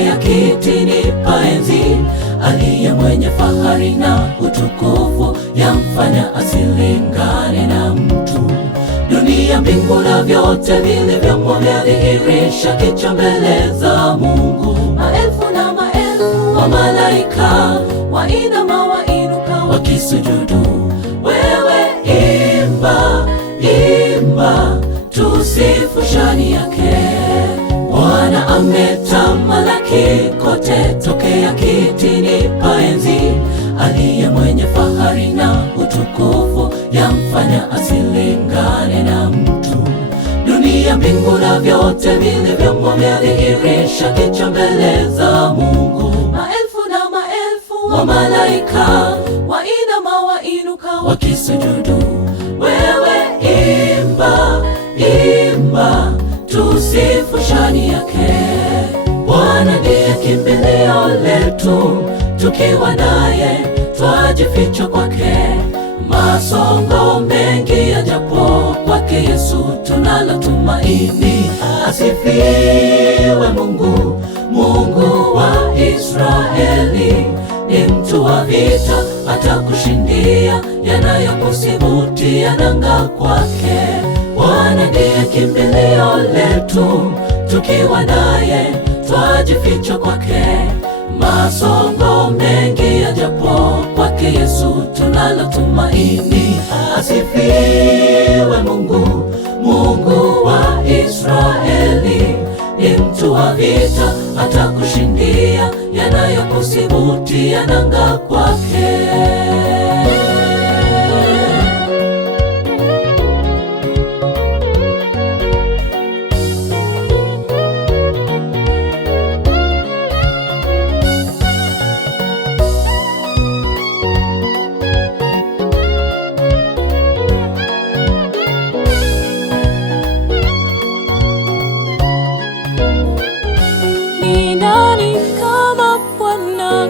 tokea kitini pa enzi, aliye mwenye fahari na utukufu, yamfanya asilingane na mtu. Dunia, mbingu na vyote vilivyomo vyadhihirisha kicho mbele za Mungu. Maelfu na maelfu wa malaika wainama, wainuka wakisujudu. Wewe imba, imba, tusifu shani yake. Bwana ametamalaki kote tokea kitini pa enzi, aliye mwenye fahari na utukufu, yamfanya asilingane na mtu. Dunia, mbingu na vyote vilivyomo vyadhihirisha kicho mbele za Mungu. Maelfu na maelfu wa malaika wainama, wainuka wakisujudu. Wewe imba, imba, tusifu shani yake. Bwana ndiye kimbilio letu, tukiwa naye twajificha kwake. Masongo mengi yajapo, kwake Yesu tunalo tumaini. Asifiwe Mungu, Mungu wa Israeli. Ni mtu wa vita, atakushindia yanayokusibutia nanga kwake. Bwana ndiye kimbilio letu, tukiwa naye twajificha kwake. Masongo mengi yajapo, kwake Yesu tunalo tumaini. Asifiwe Mungu, Mungu wa Israeli. Ni mtu wa vita, atakushindia yanayokusibutia nanga kwake.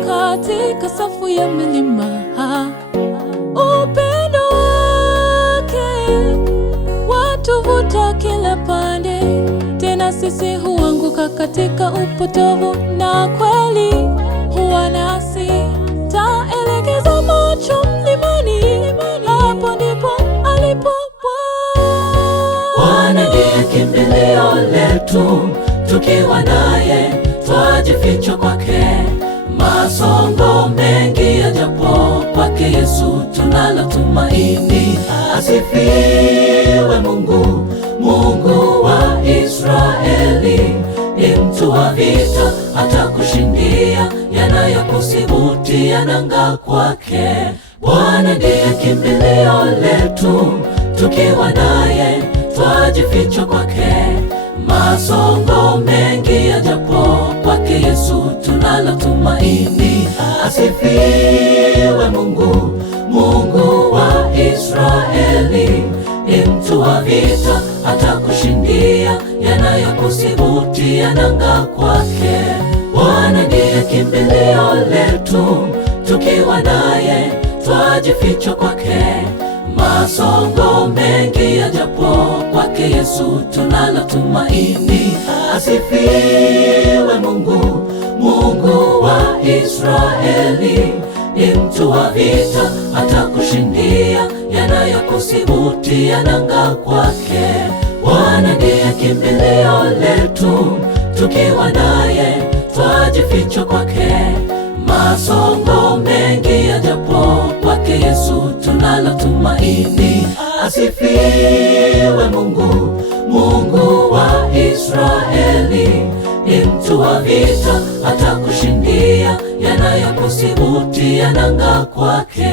Katika safu ya milima, upendo wake watuvuta kila pande. Tena sisi huanguka katika upotovu, na kweli huwa nasi. Taelekeza macho mlimani, hapo ndipo alipo Bwana. Ndiye kimbilio letu, tukiwa naye twajificha kwake. Masongo mengi yajapo, kwake Yesu tunalo tumaini. Asifiwe Mungu, Mungu wa Israeli. Ni mtu wa vita, atakushindia yanayokusibutia nanga kwake. Bwana ndiye kimbilio letu, tukiwa naye twajificha kwake. Masongo mengi yajapo, kwake Yesu tunalo tumaini. Asifiwe Mungu, Mungu wa Israeli. Ni mtu wa vita, atakushindia yanayokusibutia nanga kwake. Bwana ndiye kimbilio letu, tukiwa naye twajificha kwake. Masongo mengi yajapo, kwake Yesu tunalo tumaini. Asifiwe Mungu, Mungu wa Israeli. Ni mtu wa vita, atakushindia yanayokusibutia nanga kwake. Bwana ndiye kimbilio letu, tukiwa naye twajificha kwake. Masongo mengi yajapo, kwake Yesu tunalo tumaini. Asifiwe Mungu, Mungu wa Israeli. Ni mtu wa vita, atakushindia yanayokusibutia nanga kwake.